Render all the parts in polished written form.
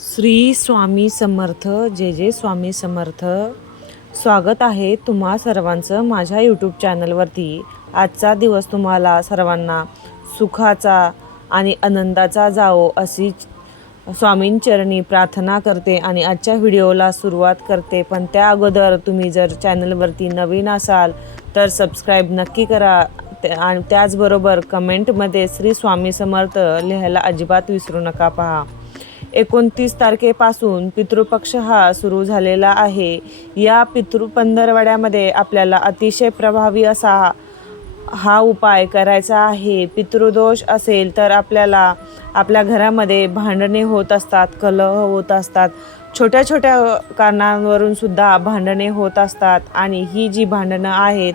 श्री स्वामी समर्थ. जय जय स्वामी समर्थ. स्वागत आहे तुम्हा सर्वांचं माझ्या यूट्यूब चॅनलवरती. आजचा दिवस तुम्हाला सर्वांना सुखाचा आणि आनंदाचा जावो अशी स्वामींचरणी प्रार्थना करते आणि आजच्या व्हिडिओला सुरुवात करते. पण त्या अगोदर तुम्ही जर चॅनलवरती नवीन असाल तर सबस्क्राईब नक्की करा आणि त्याचबरोबर कमेंटमध्ये श्री स्वामी समर्थ लिहायला अजिबात विसरू नका. पहा, 29 तारखेपासून पितृपक्ष हा सुरू झालेला आहे. या पितृपंधरवड्यामध्ये आपल्याला अतिशय प्रभावी असा हा उपाय करायचा आहे. पितृदोष असेल तर आपल्याला आपल्या घरामध्ये भांडणे होत असतात, कलह होत असतात, छोट्या छोट्या कारणांवरून सुद्धा भांडणे होत असतात आणि ही जी भांडणं आहेत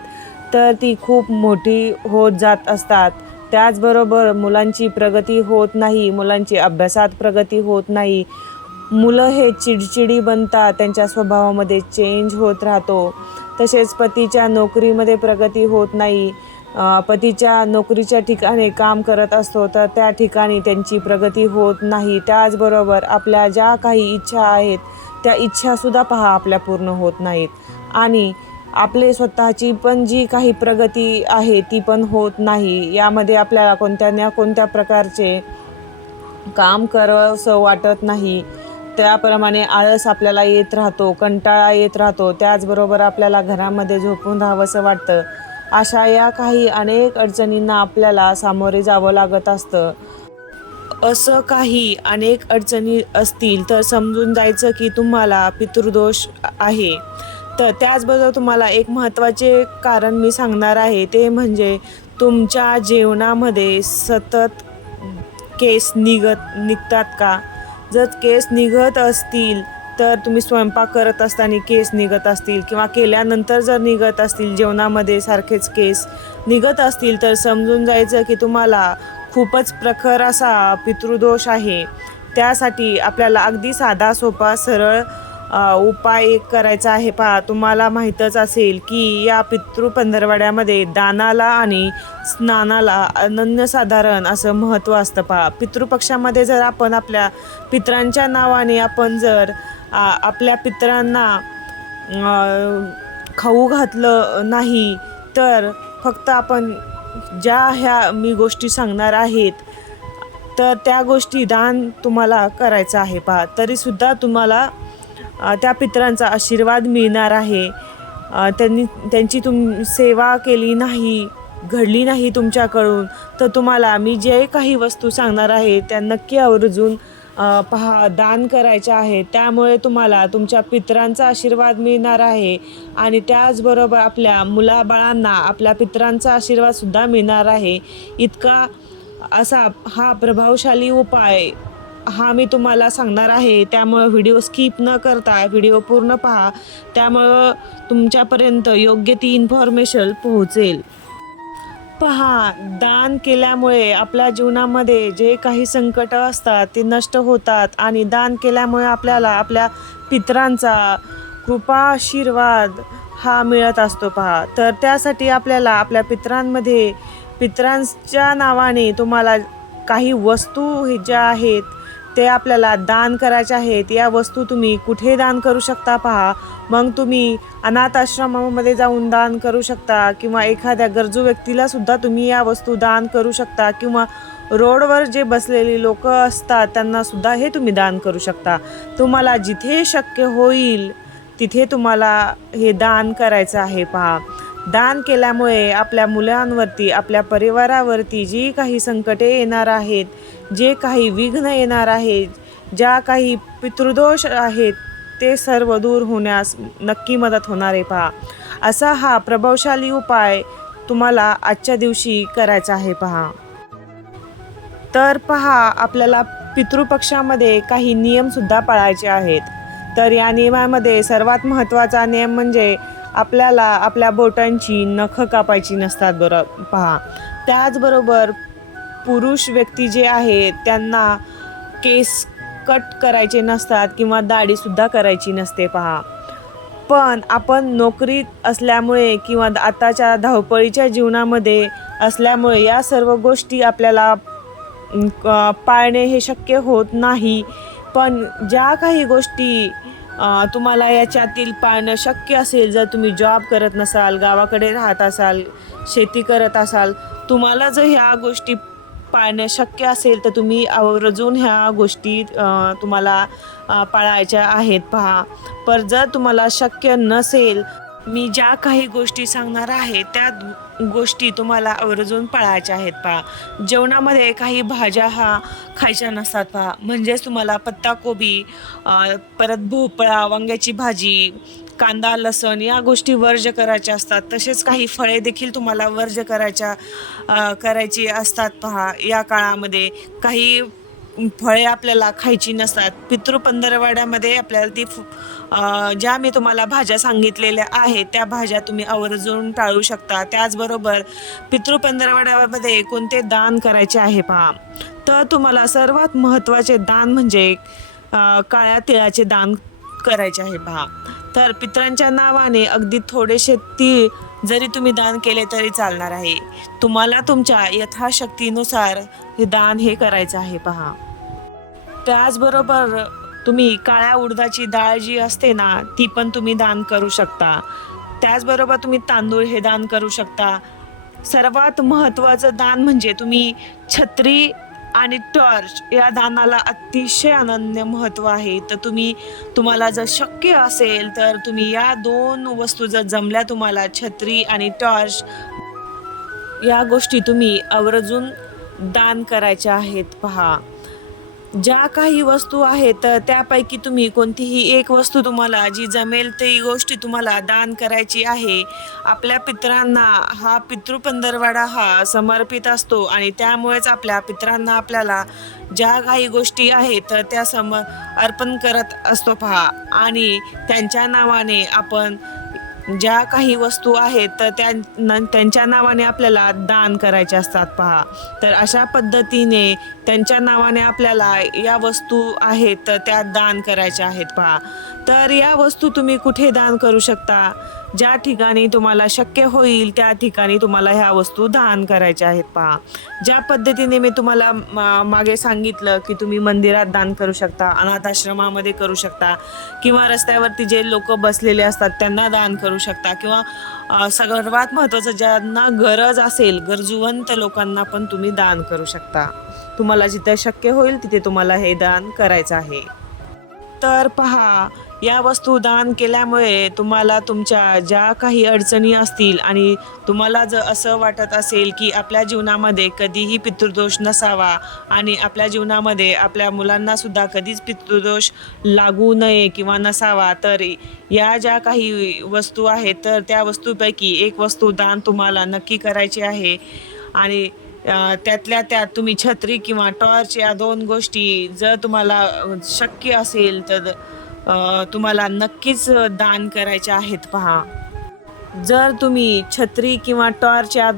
तर ती खूप मोठी होत जात असतात. त्याचबरोबर मुलांची प्रगती होत नाही, मुलांची अभ्यासात प्रगती होत नाही, मुलं हे चिडचिडी बनतात, त्यांच्या स्वभावामध्ये चेंज होत राहतो. तसेच पतीच्या नोकरीमध्ये प्रगती होत नाही, पतीच्या नोकरीच्या ठिकाणी काम करत असतो तर त्या ठिकाणी त्यांची प्रगती होत नाही. त्याचबरोबर आपल्या ज्या काही इच्छा आहेत त्या इच्छासुद्धा पहा आपल्या पूर्ण होत नाहीत आणि आपले स्वतःची पण जी काही प्रगती आहे ती पण होत नाही. यामध्ये आपल्याला कोणत्या ना कोणत्या प्रकारचे काम करावंसं वाटत नाही, त्याप्रमाणे आळस आपल्याला येत राहतो, कंटाळा येत राहतो. त्याचबरोबर आपल्याला घरामध्ये झोपून राहावंसं वाटतं. अशा या काही अनेक अडचणींना आपल्याला सामोरे जावं लागत असतं. असं काही अनेक अडचणी असतील तर समजून जायचं की तुम्हाला पितृदोष आहे. तर त्याचबरोबर तुम्हाला एक महत्त्वाचे कारण मी सांगणार आहे, ते म्हणजे तुमच्या जेवणामध्ये सतत केस निघतात का? जर केस निघत असतील तर तुम्ही स्वयंपाक करत असताना केस निघत असतील किंवा केल्यानंतर जर निघत असतील, जेवणामध्ये सारखेच केस निघत असतील तर समजून जायचं की तुम्हाला खूपच प्रखर असा पितृदोष आहे. त्यासाठी आपल्याला अगदी साधा सोपा सरळ उपाय एक करायचा आहे. पहा, तुम्हाला माहीतच असेल की या पितृपंधरवड्यामध्ये दानाला आणि स्नानाला अनन्यसाधारण असं महत्त्व असतं. पहा, पितृपक्षामध्ये जर आपण आपल्या पितरांच्या नावाने आपण जर आपल्या पितरांना खाऊ घातलं नाही तर फक्त आपण ज्या ह्या मी गोष्टी सांगणार आहेत तर त्या गोष्टी दान तुम्हाला करायचं आहे. पहा, तरीसुद्धा तुम्हाला त्या पितरांचा आशीर्वाद मिळणार आहे. त्यांची सेवा केली नाही, घडली नाही तुमच्याकडून तर तुम्हाला मी जे काही वस्तू सांगणार आहे त्या नक्की आवर्जून पहा दान करायच्या आहेत. त्यामुळे तुम्हाला तुमच्या पितरांचा आशीर्वाद मिळणार आहे आणि त्याचबरोबर आपल्या मुलाबाळांना आपल्या पितरांचा आशीर्वादसुद्धा मिळणार आहे. इतका असा हा प्रभावशाली उपाय हा मी तुम्हाला सांगणार आहे. त्यामुळे व्हिडिओ स्किप न करता व्हिडिओ पूर्ण पहा, त्यामुळं तुमच्यापर्यंत योग्य ती इन्फॉर्मेशन पोहोचेल. पहा, दान केल्यामुळे आपल्या जीवनामध्ये जे काही संकट असतात ते नष्ट होतात आणि दान केल्यामुळे आपल्याला आपल्या पितरांचा कृपा आशीर्वाद हा मिळत असतो. पहा, तर त्यासाठी आपल्याला आपल्या पितरांच्या नावाने तुम्हाला काही वस्तू ज्या आहेत ते आपल्याला दान करायचे आहेत. या वस्तू तुम्ही कुठे दान करू शकता? पहा, मग तुम्ही अनाथ आश्रमामध्ये जाऊन दान करू शकता किंवा एखाद्या गरजू व्यक्तीला सुद्धा तुम्ही या वस्तू दान करू शकता किंवा रोडवर जे बसलेली लोक असतात त्यांना सुद्धा हे तुम्ही दान करू शकता. तुम्हाला जिथे शक्य होईल तिथे तुम्हाला हे दान करायचं आहे. पहा, दान केल्यामुळे आपल्या मुलांवरती, आपल्या परिवारावरती जी काही संकटे येणार आहेत, जे काही विघ्न येणार आहेत, ज्या काही पितृदोष आहेत ते सर्व दूर होण्यास नक्की मदत होणार आहे. पहा, असा हा प्रभावशाली उपाय तुम्हाला आजच्या दिवशी करायचा आहे. पहा, तर पहा, आपल्याला पितृपक्षामध्ये काही नियमसुद्धा पाळायचे आहेत. तर या नियमामध्ये सर्वात महत्त्वाचा नियम म्हणजे आपल्याला आपल्या बोटांची नखं कापायची नसतात. बरं, पहा, त्याचबरोबर पुरुष व्यक्ती जे आहेत त्यांना केस कट करायचे नसतात किंवा दाढीसुद्धा करायची नसते. पहा, पण आपण नोकरीत असल्यामुळे किंवा आताच्या धावपळीच्या जीवनामध्ये असल्यामुळे या सर्व गोष्टी आपल्याला पाळणे हे शक्य होत नाही. पण ज्या काही गोष्टी तुम्हाला याच्यातील पाळणं शक्य असेल, जर तुम्ही जॉब करत नसाल, गावाकडे राहत असाल, शेती करत असाल, तुम्हाला जर ह्या गोष्टी पाळणं शक्य असेल तर तुम्ही आवर्जून ह्या गोष्टी तुम्हाला पाळायच्या आहेत पहा. पण जर तुम्हाला शक्य नसेल, मी ज्या काही गोष्टी सांगणार आहे त्या गोष्टी तुम्हाला आवर्जून पाळायच्या आहेत पहा. जेवणामध्ये काही भाज्या खायच्या नसतात पहा. म्हणजेच तुम्हाला पत्ताकोबी, परत भोपळा, वांग्याची भाजी, कांदा, लसण या गोष्टी वर्ज्य करायच्या असतात. तसेच काही फळे देखील तुम्हाला वर्ज्य करायची असतात पहा. या काळामध्ये काही फळे आपल्याला खायची नसतात. पितृपंधरवड्यामध्ये आपल्याला ज्या मी तुम्हाला भाज्या सांगितलेल्या आहेत त्या भाज्या तुम्ही आवर्जून टाळू शकता. त्याचबरोबर पितृपंधरवड्यामध्ये कोणते दान करायचे आहे पहा. तर तुम्हाला सर्वात महत्त्वाचे दान म्हणजे काळ्या तिळाचे दान करायचे आहे पहा. तर पितरांच्या नावाने अगदी थोडेसे तीळ जरी तुम्ही दान केले तरी चालणार आहे. तुम्हाला तुमच्या यथाशक्तीनुसार हे दान करायचं आहे पहा. त्याचबरोबर तुम्ही काळ्या उडदाची डाळ जी असते ना ती पण तुम्ही दान करू शकता. त्याचबरोबर तुम्ही तांदूळ हे दान करू शकता. सर्वात महत्त्वाचं दान म्हणजे तुम्ही छत्री आणि टॉर्च या दानाला अतिशय अनन्य महत्त्व आहे. तर तुम्हाला जर शक्य असेल तर तुम्ही या 2 वस्तू जर जमल्या, तुम्हाला छत्री आणि टॉर्च या गोष्टी तुम्ही आवर्जून दान करायच्या आहेत पहा. ज्या काही वस्तू आहेत तर त्यापैकी तुम्ही कोणतीही एक वस्तू तुम्हाला जी जमेल ती गोष्टी तुम्हाला दान करायची आहे. आपल्या पितरांना हा पितृपंधरवडा समर्पित असतो आणि त्यामुळेच आपल्या पितरांना आपल्याला ज्या काही गोष्टी आहेत तर त्या अर्पण करत असतो पहा. आणि त्यांच्या नावाने आपण ज्या काही वस्तू आहेत तर त्यांच्या नावाने आपल्याला दान करायचे असतात पहा. तर अशा पद्धतीने त्यांच्या नावाने आपल्याला या वस्तू आहेत तर त्या दान करायच्या आहेत पहा. तर या वस्तू तुम्ही कुठे दान करू शकता? ज्या ठिकाणी तुम्हाला शक्य होईल त्या ठिकाणी तुम्हाला ह्या वस्तू दान करायच्या आहेत पहा. ज्या पद्धतीने मी तुम्हाला मागे सांगितलं की तुम्ही मंदिरात दान करू शकता, अनाथाश्रमामध्ये करू शकता, किंवा रस्त्यावरती जे लोक बसलेले असतात त्यांना दान करू शकता, किंवा सर्वात महत्त्वाचं ज्यांना गरज असेल गरजूवंत लोकांना पण तुम्ही दान करू शकता. तुम्हाला जिथे शक्य होईल तिथे तुम्हाला हे दान करायचं आहे. तर पहा, या वस्तू दान केल्यामुळे तुम्हाला तुमच्या ज्या काही अडचणी असतील आणि तुम्हाला जर असं वाटत असेल की आपल्या जीवनामध्ये कधीही पितृदोष नसावा आणि आपल्या जीवनामध्ये आपल्या मुलांना सुद्धा कधीच पितृदोष लागू नये किंवा नसावा, तर या ज्या काही वस्तू आहेत तर त्या वस्तूपैकी एक वस्तू दान तुम्हाला नक्की करायची आहे. आणि त्यातल्या त्यात तुम्ही छत्री किंवा टॉर्च या 2 गोष्टी जर तुम्हाला शक्य असेल तर तुम्हाला नक्कीच दान करायच्या आहेत पहा. जर तुम्ही छत्री किंवा टॉर्च या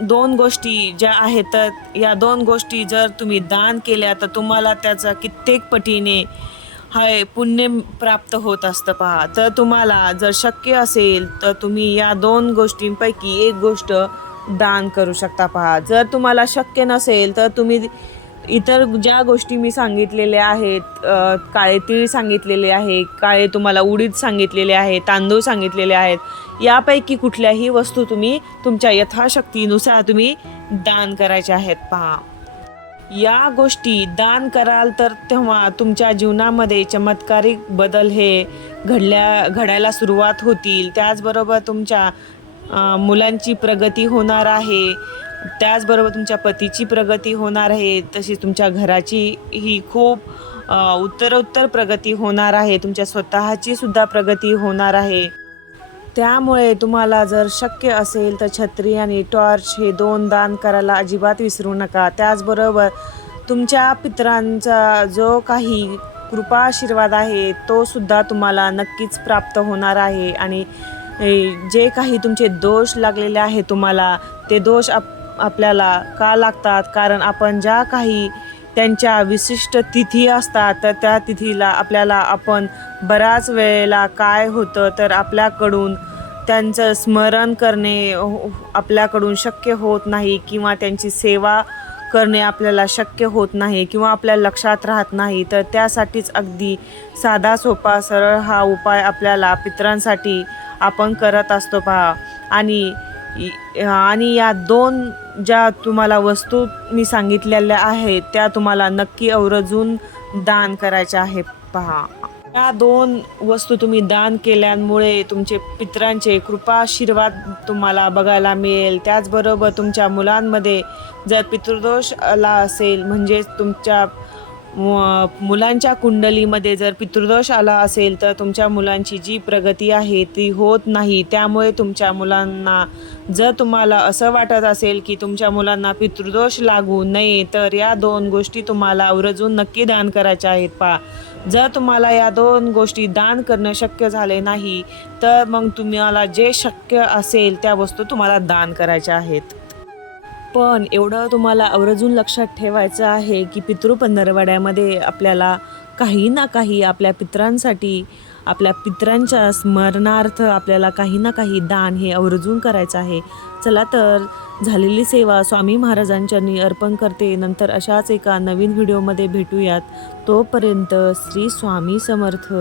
2 गोष्टी ज्या आहेत तर या 2 गोष्टी जर तुम्ही दान केल्या तर तुम्हाला त्याचा कित्येक पटीने पुण्य प्राप्त होत असतं पहा. तर तुम्हाला जर शक्य असेल तर तुम्ही या 2 गोष्टींपैकी एक गोष्ट दान करू शकता पहा. जर तुम्हाला शक्य नसेल तर तुम्ही इतर ज्या गोष्टी मी सांगितलेल्या आहेत, काळे तीळ सांगितलेले आहे, काळे तुम्हाला उडीद सांगितलेले आहे, तांदूळ सांगितलेले आहेत, यापैकी कुठल्याही वस्तू तुम्ही तुमच्या यथाशक्तीनुसार तुम्ही दान करायच्या आहेत पहा. या गोष्टी दान कराल तर तेव्हा तुमच्या जीवनामध्ये चमत्कारिक बदल घडायला सुरुवात होतील. त्याचबरोबर तुमच्या मुलांची प्रगती होणार आहे, त्याचबरोबर तुमच्या पतीची प्रगती होणार आहे, तशीच तुमच्या घराची ही खूप उत्तरोत्तर प्रगती होणार आहे, तुमच्या स्वतःची सुद्धा प्रगती होणार आहे. त्यामुळे तुम्हाला जर शक्य असेल तर छत्री आणि टॉर्च हे 2 दान करायला अजिबात विसरू नका. त्याचबरोबर तुमच्या पितरांचा जो काही कृपा आशीर्वाद आहे तो सुद्धा तुम्हाला नक्कीच प्राप्त होणार आहे. आणि जे काही तुमचे दोष लागलेले आहे तुम्हाला, ते दोष आपल्याला का लागतात? कारण आपण ज्या काही त्यांच्या विशिष्ट तिथी असतात तर त्या तिथीला आपण बऱ्याच वेळेला काय होतं तर आपल्याकडून त्यांचं स्मरण करणे आपल्याकडून शक्य होत नाही, किंवा त्यांची सेवा करणे आपल्याला शक्य होत नाही किंवा आपल्या लक्षात राहत नाही, तर त्यासाठीच अगदी साधा सोपा सरळ हा उपाय आपल्याला पितरांसाठी आपण करत असतो पहा. आणि या 2 ज्या तुम्हाला वस्तू मी सांगितलेल्या आहेत त्या तुम्हाला नक्की आवर्जून दान करायच्या आहे पहा. या 2 वस्तू तुम्ही दान केल्यामुळे तुमचे पितरांचे कृपाशीर्वाद तुम्हाला बघायला मिळेल. त्याचबरोबर तुमच्या मुलांमध्ये जर पितृदोष आला असेल, म्हणजे तुमच्या मुलांच्या कुंडलीमध्ये जर पितृदोष आला असेल, तर तुमच्या मुलांची जी प्रगती आहे ती होत नाही. त्यामुळे तुमच्या मुलांना जर तुम्हाला असं वाटत असेल की तुमच्या मुलांना पितृदोष लागू नये, तर या 2 गोष्टी तुम्हाला आवर्जून नक्की दान करायच्या आहेत पहा. जर तुम्हाला या 2 गोष्टी दान करणं शक्य झाले नाही, तर मग तुम्हाला जे शक्य असेल त्या वस्तू तुम्हाला दान करायच्या आहेत. पण एवढं तुम्हाला आवर्जून लक्षात ठेवायचं आहे की पितृ पंधरवड्यामध्ये आपल्याला काही ना काही आपल्या पितरांसाठी, आपल्या पितरांच्या स्मरणार्थ आपल्याला काही ना काही दान हे आवर्जून करायचं आहे. चला तर झालेली सेवा स्वामी महाराजांच्या चरणी अर्पण करते. नंतर अशाच एका नवीन व्हिडिओमध्ये भेटूयात. तोपर्यंत श्री स्वामी समर्थ.